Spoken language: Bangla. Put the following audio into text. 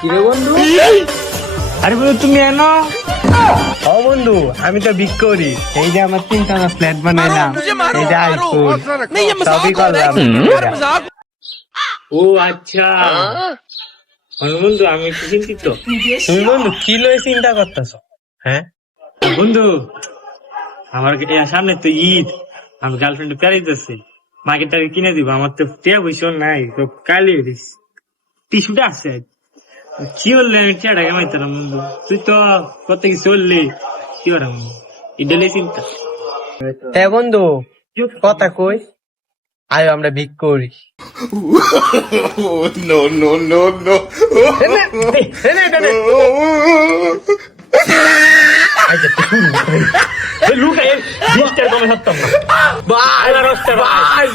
কিরে বন্ধু? আরে বন্ধু তুমি এনো? ও বন্ধু আমি তো বিক করি। এই যে আমার 3 তলা ফ্ল্যাট বানাইলাম, এই যে আইফোন সবই করলাম। ও আচ্ছা বন্ধু, আমি একটু চিন্তিত। তুমি বন্ধু কি লয়ে চিন্তা করতেছ? হ্যাঁ বন্ধু, আমার সামনে তো ঈদ, আমি গার্লফ্রেন্ড প্যারি দিতেছি, মাকে টাকে কিনে দিব। আমার তো টিয়া পয়সা নাই, তো কালি টিস্যুটা আছে। কি বললে আমি টিয়াটা কামাইতাম বন্ধু? তুই তো কত কিছু বললি, কি করাম? এটালে চিন্তা। হ্যাঁ বন্ধু কথা কই, আয় আমরা ভিক করি। No, no, no, no. Luca, io ti come fatto? Vai, la nostra vai.